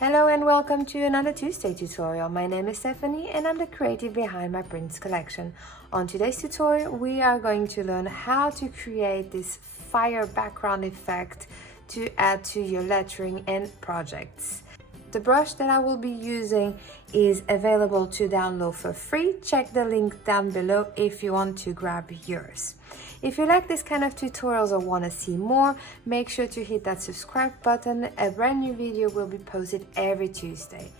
Hello and welcome to another Tuesday tutorial. My name is Stephanie and I'm the creative behind my prints collection. On today's tutorial we are going to learn how to create this fire background effect to add to your lettering and projects. The brush that I will be using is available to download for free. Check the link down below if you want to grab yours. If you like this kind of tutorials or want to see more, make sure to hit that subscribe button. A brand new video will be posted every Tuesday.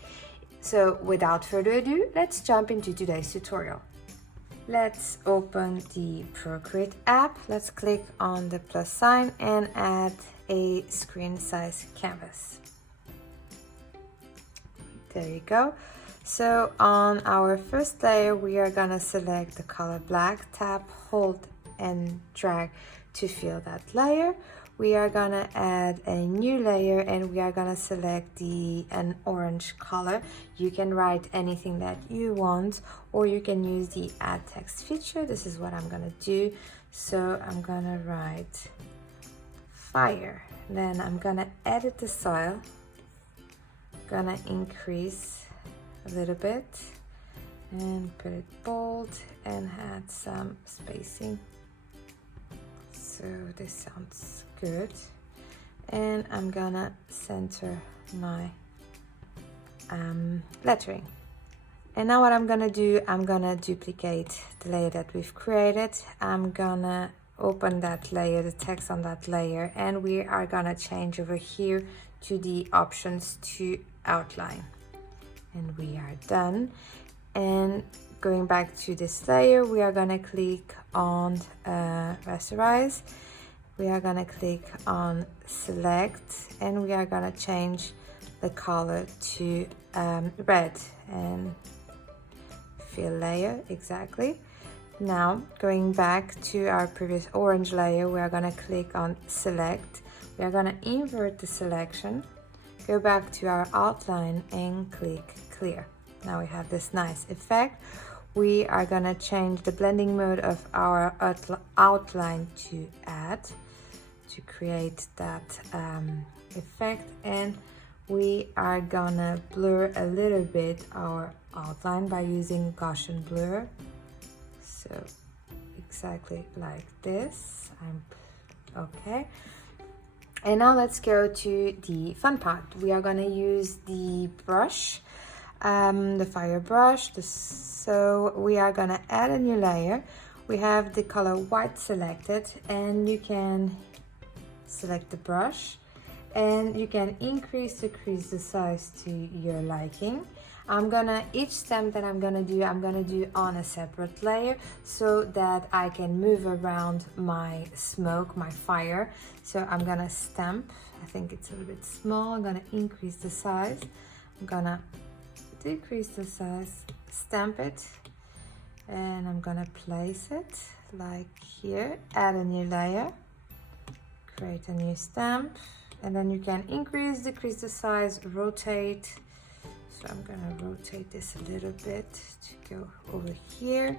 So without further ado, let's jump into today's tutorial. Let's open the Procreate app. Let's click on the plus sign and add a screen size canvas. There you go. So on our first layer, we are gonna select the color black, tap, hold and drag to fill that layer. We are gonna add a new layer and we are gonna select an orange color. You can write anything that you want or you can use the add text feature. This is what I'm gonna do. So I'm gonna write fire. Then I'm gonna edit the style. Gonna increase a little bit and put it bold and add some spacing. So this sounds good. And I'm gonna center my lettering. And now what I'm gonna do, I'm gonna duplicate the layer that we've created. I'm gonna open that layer, the text on that layer, and we are gonna change over here to the options to outline. And we are done. And going back to this layer, we are gonna click on rasterize. We are gonna click on select and we are gonna change the color to red and fill layer, exactly. Now going back to our previous orange layer, we are gonna click on select. We are gonna invert the selection, go back to our outline and click clear. Now we have this nice effect. We are gonna change the blending mode of our outline to add to create that effect, and we are gonna blur a little bit our outline by using Gaussian blur. So exactly like this. Okay. And now let's go to the fun part. We are gonna use the brush, the fire brush. So we are gonna add a new layer. We have the color white selected and you can select the brush and you can decrease the size to your liking. Each stamp that I'm gonna do on a separate layer so that I can move around my smoke, my fire. So I'm gonna stamp, I think it's a little bit small. I'm gonna increase the size. I'm gonna decrease the size, stamp it, and I'm gonna place it like here, add a new layer, create a new stamp, and then you can increase, decrease the size, rotate. So I'm gonna rotate this a little bit to go over here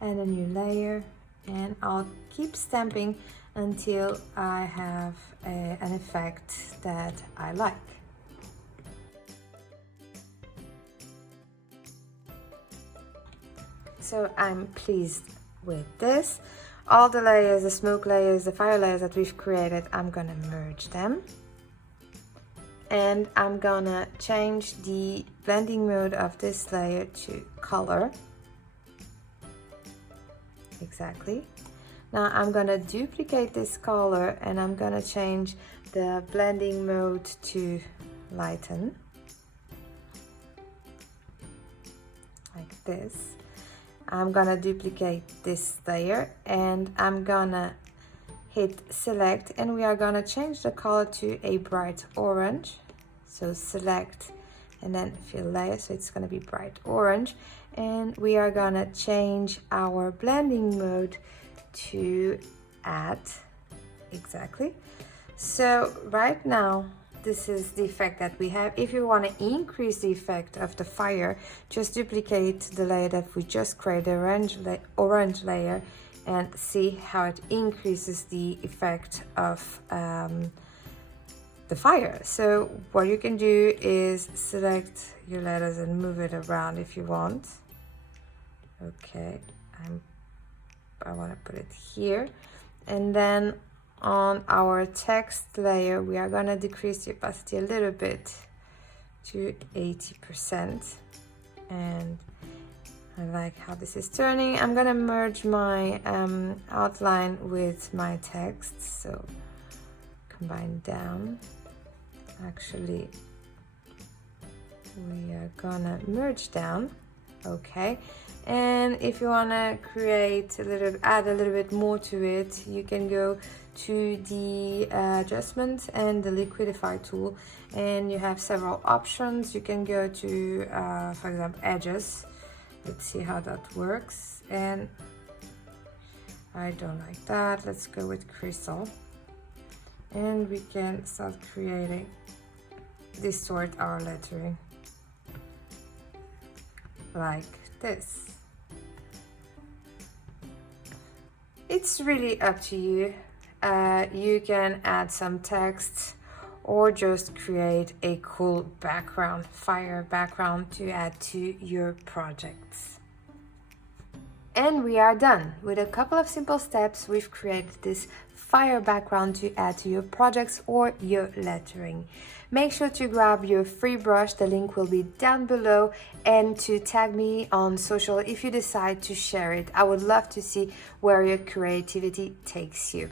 and a new layer, and I'll keep stamping until I have an effect that I like. So I'm pleased with this. All the layers, the smoke layers, the fire layers that we've created, I'm gonna merge them. And I'm gonna change the blending mode of this layer to color. Exactly. Now I'm gonna duplicate this color and I'm gonna change the blending mode to lighten. Like this. I'm gonna duplicate this layer and I'm gonna hit select and we are gonna change the color to a bright orange. So select and then fill layer, so it's gonna be bright orange, and we are gonna change our blending mode to add. Exactly. So right now this is the effect that we have. If you want to increase the effect of the fire, just duplicate the layer that we just created, the orange layer, and see how it increases the effect of the fire. So what you can do is select your letters and move it around if you want. Okay, I want to put it here. And then on our text layer, we are going to decrease the opacity a little bit to 80%. And I like how this is turning. I'm going to merge my outline with my text. So combine down. Actually, we are going to merge down. Okay. And if you want to add a little bit more to it, you can go to the adjustment and the liquidify tool, and you have several options. You can go to, for example, edges. Let's see how that works. And I don't like that. Let's go with crystal. And we can start creating, distort our lettering like this. It's really up to you. You can add some text or just create a cool background, fire background to add to your projects. And we are done. With a couple of simple steps, we've created this fire background to add to your projects or your lettering. Make sure to grab your free brush, the link will be down below, and to tag me on social if you decide to share it. I would love to see where your creativity takes you.